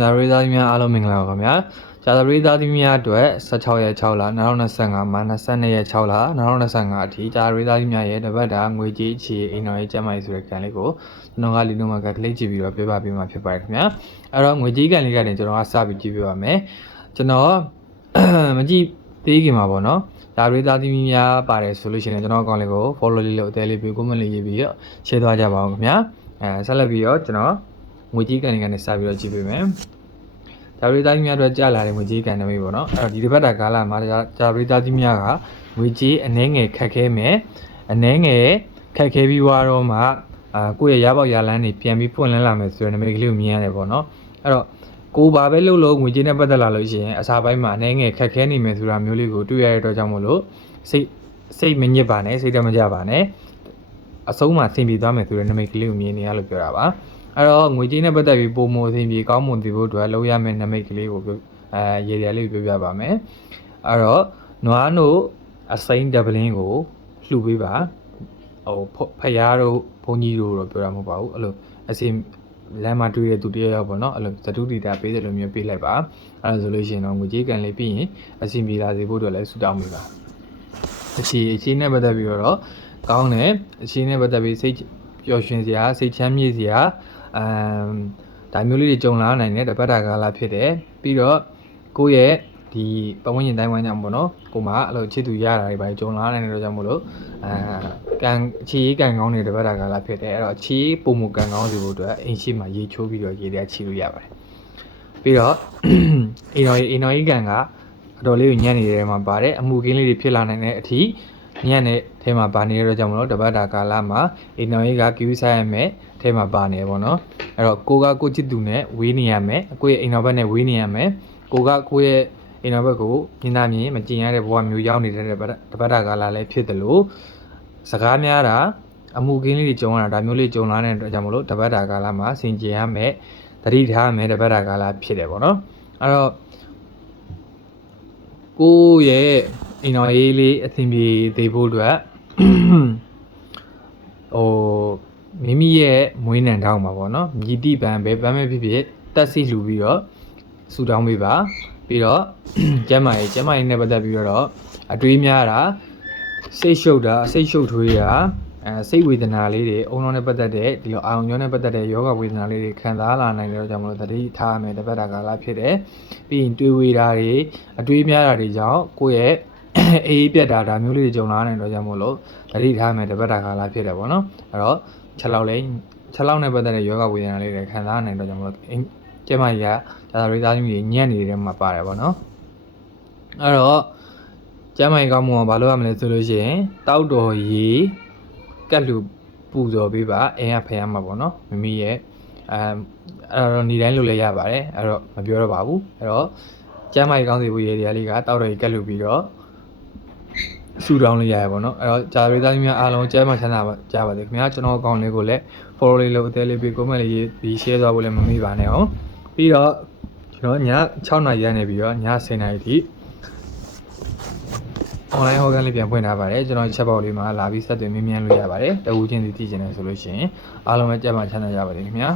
ဂျာရီသားသမီးများအားလုံးမင်္ဂလာပါခင်ဗျာဂျာရီသားသမီးများအတွက်16ရက်6လ2025မှာ22ရက်6လ2025အထိဂျာရီသားသမီးများရဲ့တပတ်တာငွေကြေးအခြေအိမ်တော်ရေးကျန်းမာရေးဆိုတဲ့ကန်လေးကိုကျွန်တော်ကလီနိုမာကကလေးကြည့်ပြီးတော့ပြပပေးမှာဖြစ်ပါတယ်ခင်ဗျာအဲ့တော့ငွေကြေးကန်လေးကနေကျွန်တော်ကစပြီးကြည့်ပြပါမယ်ကျွန်တော်မကြည့်သေးခင်မှာပေါ့နော်ဂျာရီသားသမီးများပါတယ်ဆိုလို့ရှိရင်ကျွန်တော်အကောင့်လေးကို follow လေးလုပ်အသေးလေးပြီး comment လေးရေးပြီးတော့ share သွားကြပါဦးခင်ဗျာဆက်လက်ပြီးတော့ကျွန်တော်ငွေကြေးကန်တွေကနေစပြီးတော့ကြည့်ပေးမယ်။ဂျာပရီသားကြီးများအတွက်ကြာလာတဲ့ငွေကြေးကန်တွေပေါ့နော်။အဲ့တော့ဒီတစ်ပတ်တာကာလမှာဂျာပရီသားကြီးများကငွေကြေးအနှဲငယ်ခက်ခဲမယ်။အနှဲငယ်ခက်ခဲပြီးတော့မှကိုယ့်ရဲ့ရပေါက်ရလန်းတွေပြန်ပြီးပွင့်လန်းလာမယ်ဆိုတဲ့နမိတ်ကလေးကိုမြင်ရတယ်ပေါ့နော်။အဲ့တော့ကိုဘာပဲလုပ်လို့ငွေကြေးနဲ့ပတ်သက်လာလို့ရှိရင်အစားပိုင်းမှာအနှဲငယ်ခက်ခဲနေမယ်ဆိုတာမျိုးလေးကိုတွေ့ရတဲ့အတွက်ကြောင့်မို့လို့စိတ်မညစ်ပါနဲ့စိတ်တမကြပါနဲ့အဆုံးမှာဆင်ပြေသွားမယ်ဆိုတဲ့နမိတ်ကလေးကိုမြင်နေရလို့ပြောတာပါအဲ့တော့ငွေကြေးနဲ့ပတ်သက်ပြီးပုံမအဆင်ပြေကောင်းမွန်သိဖို့အတွက်လုပ်ရမယ့်နမိတ်ကလေးကိုရေရလေးပြောပြပါမယ်အဲ့တော့နွားတို့အစိမ်းဒဗလင်းကိုလှူပေးပါဖယားတို့ဘုန်းကြီးတို့တော့ပြောတာမဟုတ်ပါဘူးအဲ့လိုအစင်လမ်းမှာတွေ့တဲ့သူတယောက်ပေါ့နော်အဲ့လိုသတုတီတာပေးတယ်လို့မျိုးပေးလိုက်ပါအဲ့ဒါဆိုလို့ရှိရင်တော့ငွေကြေးကန်လေးပြီးရင်အစင်ပြေလာစေဖို့အတွက်လည်းဆုတောင်းပေးပါအချင်းနဲ့ပတ်သက်ပြီးတော့ကောင်းတယ်အချင်းနဲ့ပတ်သက်ပြီးစိတ်ပျော်ရွှင်စရာစိတ်ချမ်းမြေ့စရာဒါမျိုးလေးတွေကြုံလာနိုင်တဲ့တပတ်တာကာလဖြစ်တယ်ပြီးတော့ကိုယ့်ရဲ့ဒီပတ်ဝန်းကျင်တိုင်းဝန်းကြောင့်ပေါ့နော်ကိုမှအဲ့လိုချစ်သူရတာတွေပဲကြုံလာနိုင်တဲ့ကြောင့်မို့လို့ခြေကန်ကောင်းတဲ့တပတ်တာကာလဖြစ်တယ်အဲ့တော့ခြေပုံမကန်ကောင်းစီဖို့အတွက်အိမ်ရှိမှာရေချိုးပြီးတော့ရေထဲချီလို့ရပါတယ်ပြီးတော့အိမ်တော်ကြီးကန်ကအတော်လေးကိုညံ့နေတဲ့မှာပါတယ်အမှုကင်းလေးတွေဖြစ်လာနိုင်တဲ့အထိညံ့တဲ့ထဲမှာပါနေတဲ့ကြောင့်မလို့တပတ်တာကာလမှာအိမ်တော်ကြီးကကျူးဆိုင်ရမယ်ထဲမှာပါနေပေါ့နော်အဲ့တော့ကိုချစ်သူနဲ့ဝေးနေရမယ်ကိုယ့်ရဲ့အိမ်တော်ဘက်နဲ့ဝေးနေရမယ်ကိုယ့်ရဲ့အိမ်တော်ဘက်ကိုမြင်သာမြင်မကျင်ရတဲ့ဘဝမျိုးရောက်နေတဲ့တပတ်တာကာလလည်းဖြစ်တယ်လို့စကားများတာအမှုကင်းလေးတွေကြုံရတာဒါမျိုးလေးကြုံလာတဲ့အတွက်ကြောင့်မလို့တပတ်တာကာလမှာစင်ကြယ်ရမယ်တတိထားရမယ်တပတ်တာကာလဖြစ်တယ်ပေါ့နော်အဲ့တော့ကိုယ့်ရဲ့အိမ်တော်ရေးလေးအဆင်ပြေသေးဖို့အတွက်မိမိရဲ့မွေးနံတောင်းမှာပေါ့နော်မြည်တိပံပဲပန်းမဲ့ဖြစ်ဖြစ်တက်စီလှူပြီးတော့ဆူတောင်းပေးပါပြီးတော့ကျမ်းမာရေးနဲ့ပတ်သက်ပြီးတော့အတွေးများတာစိတ်ရှုပ်ထွေးတာစိတ်ဝေဒနာလေးတွေအုံလုံးနဲ့ပတ်သက်တဲ့ဒီလိုအာရုံကြောနဲ့ပတ်သက်တဲ့ယောဂဝေဒနာလေးတွေခံစားလာနိုင်တဲ့ကြောင့်မလို့တတိထားမယ်တပတ်တာကာလဖြစ်တယ်ပြီးရင်တွေးဝေတာတွေအတွေးများတာတွေကြောင့်ကိုယ့်ရဲ့အေးပြတ်တာဒါမျိုးလေးတွေကြုံလာနိုင်တော့ကြောင့်မို့လို့တတိထားမယ်တပတ်တာကာလဖြစ်တယ်ပေါ့နော်အဲ့တော့ချက်လောက်နဲ့ပတ်သက်တဲ့ယောဂဝေဒနာလေးတွေခံစားနိုင်တော့ကြောင့်မို့လို့ကျမကြီးကဒါရီသားကြီးညံ့နေတဲ့မှာပါတယ်ပေါ့နော်အဲ့တော့ကျမကြီးကောင်းမှုကဘာလို့ရမလဲဆိုလို့ရှိရင်တောက်တော်ရေကတ်လူပူဇော်ပေးပါအင်းရဖျားမှာပေါ့နော်မိမိရဲ့အဲ့တော့နေတိုင်းလုပ်လဲရပါတယ်အဲ့တော့မပြောတော့ပါဘူးအဲ့တော့ကျမကြီးကောင်းစီဖို့ရေတရားလေးကတောက်တော်ရေကတ်လူပြီးတော့ဆူတောင်းလေးရရပါတော့အဲ့တော့ဂျာရီသားကြီးများအားလုံးကျမ်းမှာချမ်းသာပါကြပါစေခင်ဗျာကျွန်တော်အကောင့်လေးကိုလည်း follow လေးလုပ်အသေးလေးပြီး comment လေးရေးပြီး share သွားဖို့လည်းမမေ့ပါနဲ့အောင်ပြီးတော့ကျွန်တော်ည6နာရီကနေပြီးတော့ည10နာရီထိ online ဟောကန်လေးပြန်ဖွင့်ထားပါတယ်ကျွန်တော်ချက်ပေါက်လေးမှာလာပြီးဆက်သွယ်မြင်မြန်လို့ရပါတယ်တဝူချင်းစီသိချင်တယ်ဆိုလို့ရှိရင်အားလုံးပဲကျမ်းမှာချမ်းသာကြပါစေခင်ဗျာ